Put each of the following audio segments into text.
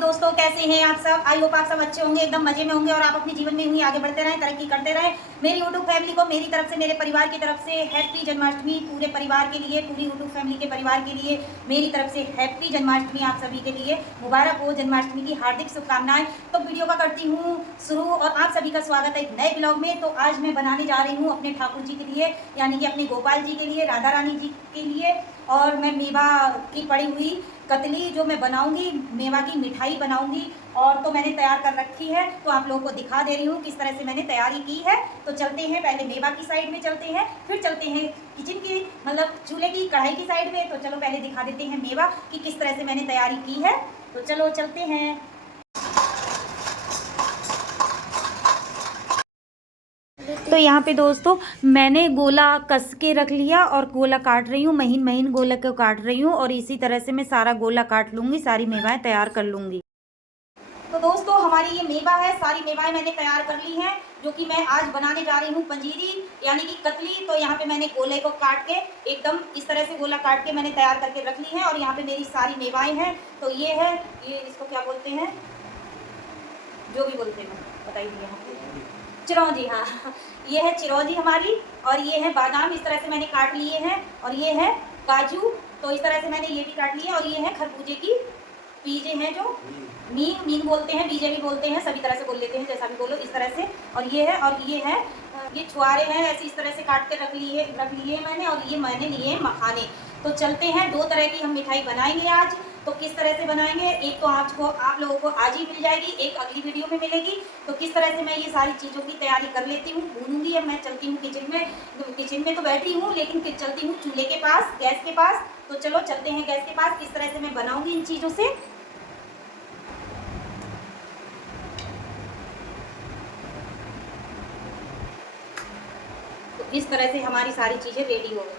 दोस्तों, कैसे हैं आप सब। आई होप आप सब अच्छे होंगे, एकदम मजे में होंगे और आप अपने जीवन में ही आगे बढ़ते रहें, तरक्की करते रहें। मेरी यूट्यूब फैमिली को मेरी तरफ से, मेरे परिवार की तरफ से हैप्पी जन्माष्टमी। पूरे परिवार के लिए, पूरी यूट्यूब फैमिली के परिवार के लिए मेरी तरफ से हैप्पी जन्माष्टमी। आप सभी के लिए मुबारक हो, जन्माष्टमी की हार्दिक शुभकामनाएं। तो वीडियो का करती हूँ शुरू और आप सभी का स्वागत है एक नए ब्लॉग में। तो आज मैं बनाने जा रही हूँ अपने ठाकुर जी के लिए, यानी कि अपने गोपाल जी के लिए, राधा रानी जी के लिए। और मैं मेवा की पड़ी हुई कतली जो मैं बनाऊंगी, मेवा की मिठाई बनाऊंगी और तो मैंने तैयार कर रखी है। तो आप लोगों को दिखा दे रही हूँ किस तरह से मैंने तैयारी की है। तो चलते हैं, पहले मेवा की साइड में चलते हैं, फिर चलते हैं किचन की, मतलब चूल्हे की कढ़ाई की साइड में। तो चलो पहले दिखा देते हैं मेवा कि किस तरह से मैंने तैयारी की है। तो चलो चलते हैं। तो यहाँ पे दोस्तों मैंने गोला कस के रख लिया और गोला काट रही हूँ, महीन महीन गोला को काट रही हूँ। और इसी तरह से मैं सारा गोला काट लूँगी, सारी मेवाएं तैयार कर लूँगी। तो दोस्तों हमारी ये मेवा है, सारी मेवाएं मैंने तैयार कर ली हैं, जो कि मैं आज बनाने जा रही हूँ पंजीरी यानी कि कतली। तो यहाँ पे मैंने गोले को काट के एकदम इस तरह से गोला काट के मैंने तैयार करके रख ली है। और यहाँ पे मेरी सारी मेवाएं हैं। तो ये है, ये इसको क्या बोलते हैं, जो भी बोलते हैं बताइए, यहाँ पे चिरौंजी। हाँ, ये है चिरौंजी हमारी। और ये है बादाम, इस तरह से मैंने काट लिए हैं। और ये है काजू, तो इस तरह से मैंने ये भी काट लिए। और ये है खरबूजे की बीजे हैं, जो मीन बोलते हैं, बीजे भी बोलते हैं, सभी तरह से बोल लेते हैं, जैसा भी बोलो इस तरह से। और ये है, और ये है, ये छुआरे हैं, ऐसे इस तरह से काट के रख लिए मैंने। और ये मैंने लिए मखाने। तो चलते हैं, दो तरह की हम मिठाई बनाएंगे आज। तो किस तरह से बनाएंगे, एक तो आप लोगों को आज ही मिल जाएगी, एक अगली वीडियो में मिलेगी। तो किस तरह से मैं ये सारी चीज़ों की तैयारी कर लेती हूँ, भूनूंगी। अब मैं चलती हूँ किचन में, किचन में तो बैठी हूँ लेकिन चलती हूँ चूल्हे के पास, गैस के पास। तो चलो चलते हैं गैस के पास, किस तरह से मैं बनाऊंगी इन चीज़ों से। तो इस तरह से हमारी सारी चीज़ें रेडी हो गई।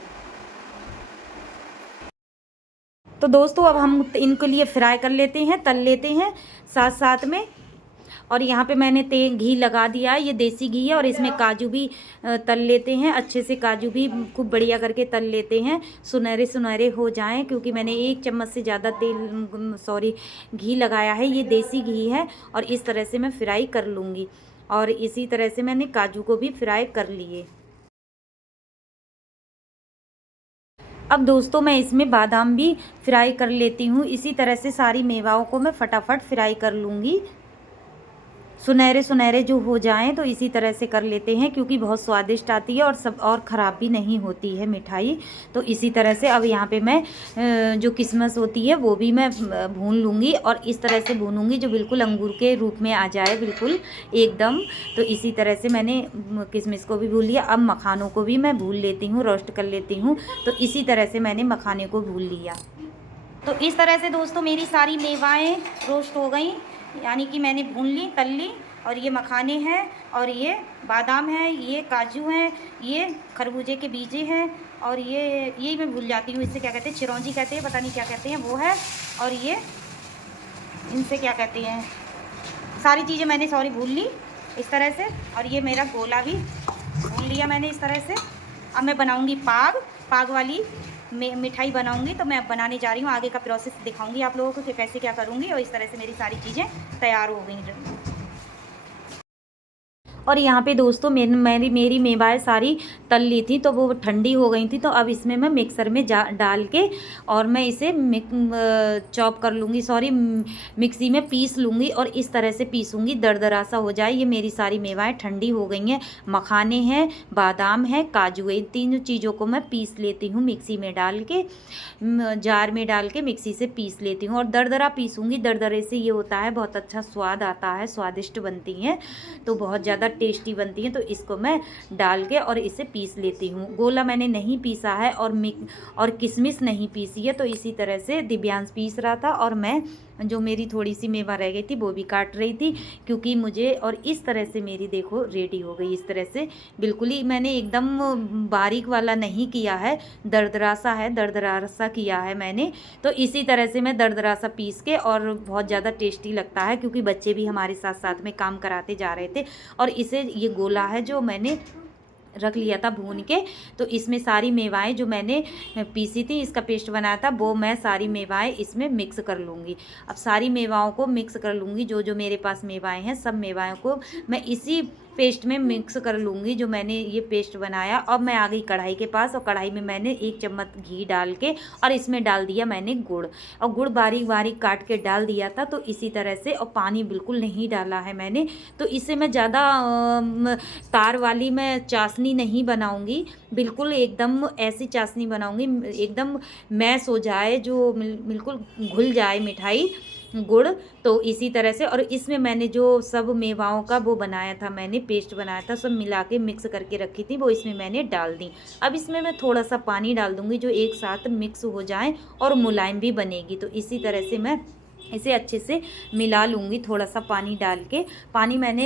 तो दोस्तों अब हम इनके लिए फ्राई कर लेते हैं, तल लेते हैं साथ साथ में। और यहाँ पे मैंने घी लगा दिया है, ये देसी घी है। और इसमें काजू भी तल लेते हैं अच्छे से, काजू भी खूब बढ़िया करके तल लेते हैं, सुनहरे सुनहरे हो जाएं। क्योंकि मैंने 1 चम्मच से ज़्यादा घी लगाया है, ये देसी घी है। और इस तरह से मैं फ्राई कर लूँगी। और इसी तरह से मैंने काजू को भी फ्राई कर लिए। अब दोस्तों मैं इसमें बादाम भी फ्राई कर लेती हूँ। इसी तरह से सारी मेवाओं को मैं फटाफट फ्राई कर लूँगी, सुनहरे सुनहरे जो हो जाएं। तो इसी तरह से कर लेते हैं, क्योंकि बहुत स्वादिष्ट आती है और ख़राब भी नहीं होती है मिठाई। तो इसी तरह से अब यहाँ पे मैं जो किशमिश होती है वो भी मैं भून लूँगी। और इस तरह से भूनूँगी जो बिल्कुल अंगूर के रूप में आ जाए, बिल्कुल एकदम। तो इसी तरह से मैंने किशमिश को भी भून लिया। अब मखानों को भी मैं भून लेती हूँ, रोस्ट कर लेती हूँ। तो इसी तरह से मैंने मखाने को भून लिया। तो इस तरह से दोस्तों मेरी सारी मेवाएँ रोस्ट हो गई, यानी कि मैंने भून ली, तल ली। और ये मखाने हैं, और ये बादाम हैं, ये काजू हैं, ये खरबूजे के बीजे हैं। और ये मैं भूल जाती हूँ, इससे क्या कहते हैं, चिरौंजी कहते हैं, पता नहीं क्या कहते हैं, वो है। और ये इनसे क्या कहते हैं, सारी चीज़ें मैंने भून ली इस तरह से। और ये मेरा गोला भी भून लिया मैंने इस तरह से। अब मैं बनाऊँगी पाग वाली मिठाई बनाऊंगी। तो मैं अब बनाने जा रही हूँ, आगे का प्रोसेस दिखाऊंगी आप लोगों को कि कैसे क्या करूँगी। और इस तरह से मेरी सारी चीज़ें तैयार हो गई। और यहाँ पे दोस्तों मेरी मेवाएँ सारी तल ली थी, तो वो ठंडी हो गई थी। तो अब इसमें मैं मिक्सर में डाल के और मैं इसे चॉप कर लूँगी, मिक्सी में पीस लूँगी। और इस तरह से पीसूँगी, दरदरा सा हो जाए। ये मेरी सारी मेवाएँ ठंडी हो गई हैं, मखाने हैं, बादाम है, काजू है, इन तीनों चीज़ों को मैं पीस लेती हूँ मिक्सी में डाल के, जार में डाल के मिक्सी से पीस लेती हूँ। और दरदरा पीसूँगी, दरदरे से ये होता है बहुत अच्छा स्वाद आता है, स्वादिष्ट बनती हैं, तो बहुत ज़्यादा टेस्टी बनती हैं। तो इसको मैं डाल के और इसे पीस लेती हूँ। गोला मैंने नहीं पीसा है और किशमिश नहीं पीसी है। तो इसी तरह से दिव्यांश पीस रहा था और मैं जो मेरी थोड़ी सी मेवा रह गई थी वो भी काट रही थी, क्योंकि मुझे। और इस तरह से मेरी देखो रेडी हो गई, इस तरह से बिल्कुल ही मैंने एकदम बारीक वाला नहीं किया है, दरदरा सा किया है मैंने। तो इसी तरह से मैं दरदरा सा पीस के, और बहुत ज़्यादा टेस्टी लगता है, क्योंकि बच्चे भी हमारे साथ साथ में काम कराते जा रहे थे। और इसे ये गोला है जो मैंने रख लिया था भून के। तो इसमें सारी मेवाएं जो मैंने पीसी थी, इसका पेस्ट बनाया था, वो मैं सारी मेवाएं इसमें मिक्स कर लूँगी। अब सारी मेवाओं को मिक्स कर लूँगी, जो जो मेरे पास मेवाएं हैं सब मेवाओं को मैं इसी पेस्ट में मिक्स कर लूँगी जो मैंने ये पेस्ट बनाया। अब मैं आ गई कढ़ाई के पास, और कढ़ाई में मैंने 1 चम्मच घी डाल के और इसमें डाल दिया मैंने गुड़, और गुड़ बारीक बारीक काट के डाल दिया था। तो इसी तरह से, और पानी बिल्कुल नहीं डाला है मैंने। तो इसे मैं ज़्यादा तार वाली मैं चाशनी नहीं बनाऊंगी, बिल्कुल एकदम ऐसी चाशनी बनाऊंगी एकदम मैश हो जाए, जो बिल्कुल घुल जाए मिठाई गुड़। तो इसी तरह से, और इसमें मैंने जो सब मेवाओं का वो बनाया था, मैंने पेस्ट बनाया था, सब मिला के मिक्स करके रखी थी, वो इसमें मैंने डाल दी। अब इसमें मैं थोड़ा सा पानी डाल दूंगी जो एक साथ मिक्स हो जाए और मुलायम भी बनेगी। तो इसी तरह से मैं इसे अच्छे से मिला लूँगी थोड़ा सा पानी डाल के। पानी मैंने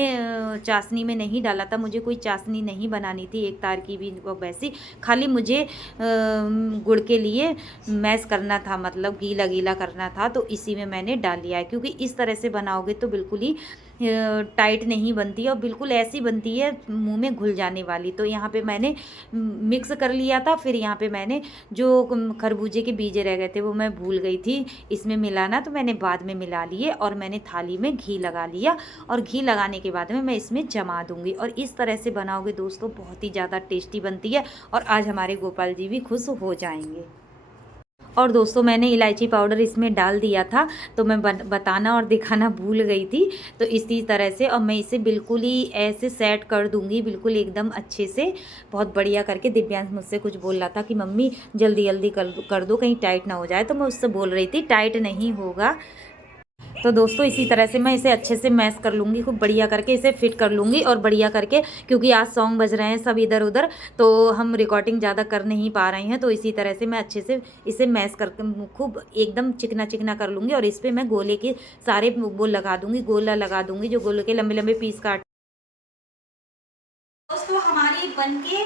चाशनी में नहीं डाला था, मुझे कोई चाशनी नहीं बनानी थी एक तार की भी वैसी, खाली मुझे गुड़ के लिए मैश करना था, मतलब गीला गीला करना था। तो इसी में मैंने डाल लिया है, क्योंकि इस तरह से बनाओगे तो बिल्कुल ही टाइट नहीं बनती है, और बिल्कुल ऐसी बनती है मुंह में घुल जाने वाली। तो यहाँ पे मैंने मिक्स कर लिया था। फिर यहाँ पे मैंने जो खरबूजे के बीज रह गए थे वो मैं भूल गई थी इसमें मिलाना, तो मैंने बाद में मिला लिए, और मैंने थाली में घी लगा लिया, और घी लगाने के बाद में मैं इसमें जमा दूंगी। और इस तरह से बनाओगे दोस्तों, बहुत ही ज़्यादा टेस्टी बनती है, और आज हमारे गोपाल जी भी खुश हो जाएंगे। और दोस्तों मैंने इलायची पाउडर इसमें डाल दिया था, तो मैं बताना और दिखाना भूल गई थी। तो इसी तरह से, और मैं इसे बिल्कुल ही ऐसे सेट कर दूंगी, बिल्कुल एकदम अच्छे से, बहुत बढ़िया करके। दिव्यांश मुझसे कुछ बोल रहा था कि मम्मी जल्दी जल्दी कर दो कहीं टाइट ना हो जाए, तो मैं उससे बोल रही थी टाइट नहीं होगा। तो दोस्तों इसी तरह से मैं इसे अच्छे से मैश कर लूँगी, खूब बढ़िया करके इसे फिट कर लूँगी, और बढ़िया करके, क्योंकि आज सॉन्ग बज रहे हैं सब इधर उधर, तो हम रिकॉर्डिंग ज़्यादा कर नहीं पा रहे हैं। तो इसी तरह से मैं अच्छे से इसे मैश करके खूब एकदम चिकना चिकना कर लूँगी, और इस पर मैं गोले के सारे वो लगा दूँगी, गोला लगा दूँगी, जो गोले के लंबे लंबे पीस काट। दोस्तों हमारी बनके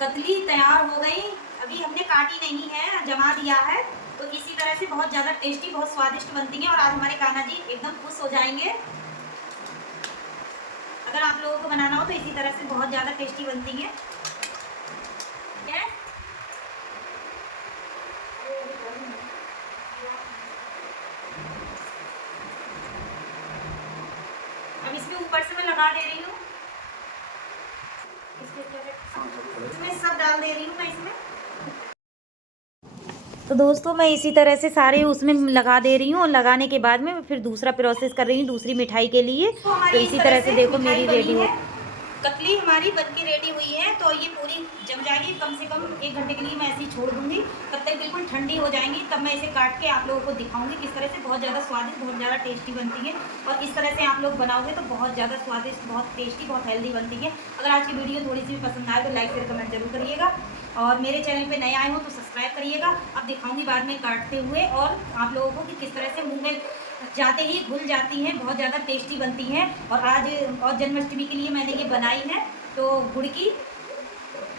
कतली तैयार हो गई, अभी हमने काटी नहीं है, जमा दिया है। तो इसी तरह से बहुत ज़्यादा टेस्टी, बहुत स्वादिष्ट बनती हैं, और आज हमारे कान्हा जी एकदम खुश हो जाएंगे। अगर आप लोगों को बनाना हो तो इसी तरह से बहुत ज़्यादा टेस्टी बनती हैं। अब इसमें ऊपर से मैं लगा दे रही हूँ, इसमें सब डाल दे रही हूँ मैं इसमें। तो दोस्तों मैं इसी तरह से सारे उसमें लगा दे रही हूँ, और लगाने के बाद में फिर दूसरा प्रोसेस कर रही हूँ दूसरी मिठाई के लिए। तो इसी तरह से देखो मेरी रेडी है, कतली हमारी बनके रेडी हुई है। तो ये पूरी जम जाएगी, कम से कम 1 घंटे के लिए मैं ऐसे ही छोड़ दूँगी, तब तक बिल्कुल ठंडी हो जाएंगी, तब मैं इसे काट के आप लोगों को दिखाऊंगी किस तरह से। बहुत ज़्यादा स्वादिष्ट, बहुत ज़्यादा टेस्टी बनती है, और इस तरह से आप लोग बनाओगे तो बहुत ज़्यादा स्वादिष्ट, बहुत टेस्टी, बहुत हेल्दी बनती है। अगर आज की वीडियो थोड़ी सी भी पसंद आए तो लाइक शेयर कमेंट जरूर करिएगा, और मेरे चैनल पे नए आए हो तो सब्सक्राइब करिएगा। अब दिखाऊंगी बाद में काटते हुए, और आप लोगों को कि किस तरह से मुंह में जाते ही घुल जाती हैं, बहुत ज़्यादा टेस्टी बनती हैं। और आज और जन्माष्टमी के लिए मैंने ये बनाई है, तो गुड़ की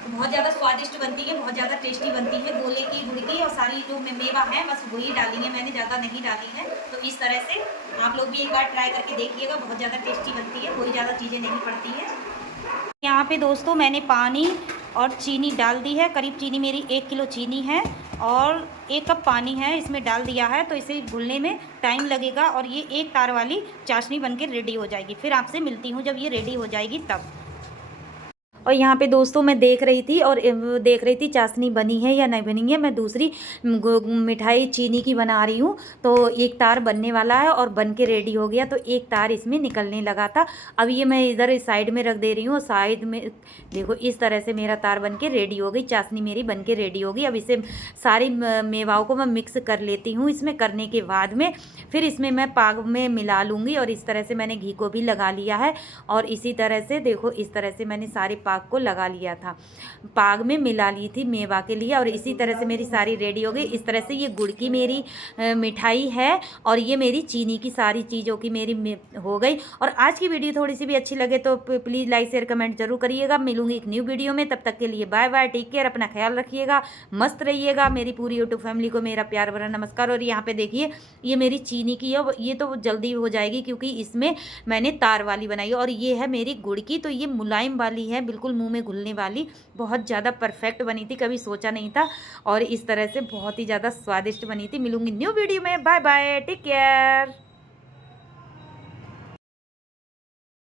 बहुत ज़्यादा स्वादिष्ट बनती है, बहुत ज़्यादा टेस्टी बनती है, गोले की, गुड़ की, और सारी जो मेवा है बस वही डाली है मैंने, ज़्यादा नहीं डाली है। तो इस तरह से आप लोग भी एक बार ट्राई करके देखिएगा, बहुत ज़्यादा टेस्टी बनती है, कोई ज़्यादा चीज़ें नहीं पड़ती है। यहाँ पे दोस्तों मैंने पानी और चीनी डाल दी है, करीब चीनी मेरी 1 किलो चीनी है, और 1 कप पानी है इसमें डाल दिया है। तो इसे घुलने में टाइम लगेगा, और ये एक तार वाली चाशनी बनके रेडी हो जाएगी। फिर आपसे मिलती हूँ जब ये रेडी हो जाएगी तब। और यहाँ पे दोस्तों मैं देख रही थी चाशनी बनी है या नहीं बनी है। मैं दूसरी मिठाई चीनी की बना रही हूँ, तो एक तार बनने वाला है और बन के रेडी हो गया, तो एक तार इसमें निकलने लगा था। अब ये मैं इधर साइड में रख दे रही हूँ, साइड में देखो इस तरह से मेरा तार बन के रेडी हो गई, चाशनी मेरी बन के रेडी होगी। अब इसे सारी मेवाओं को मैं मिक्स कर लेती हूँ। इसमें करने के बाद में फिर इसमें मैं पाग में मिला लूँगी, और इस तरह से मैंने घी को भी लगा लिया है। और इसी तरह से देखो इस तरह से मैंने सारे पाग को लगा लिया था, पाग में मिला ली थी मेवा के लिए, और इसी तरह से मेरी सारी रेडी हो गई। इस तरह से ये गुड़ की मेरी मिठाई है, और ये मेरी चीनी की सारी चीज़ों की मेरी हो गई। और आज की वीडियो थोड़ी सी भी अच्छी लगे तो प्लीज़ लाइक शेयर कमेंट जरूर करिएगा। मिलूंगी एक न्यू वीडियो में, तब तक के लिए बाय बाय, टेक केयर, अपना ख्याल रखिएगा, मस्त रहिएगा। मेरी पूरी यूट्यूब फैमिली को मेरा प्यार भरा नमस्कार। और यहाँ पे देखिए ये मेरी चीनी की है, ये तो जल्दी हो जाएगी क्योंकि इसमें मैंने तार वाली बनाई है, और ये है मेरी गुड़ की, तो ये मुलायम वाली है बिल्कुल। बिल्कुल मुंह में घुलने वाली, बहुत ज़्यादा परफेक्ट बनी थी, कभी सोचा नहीं था। और इस तरह से बहुत ही ज़्यादा स्वादिष्ट बनी थी। मिलूंगी न्यू वीडियो में, बाय बाय, टेक केयर।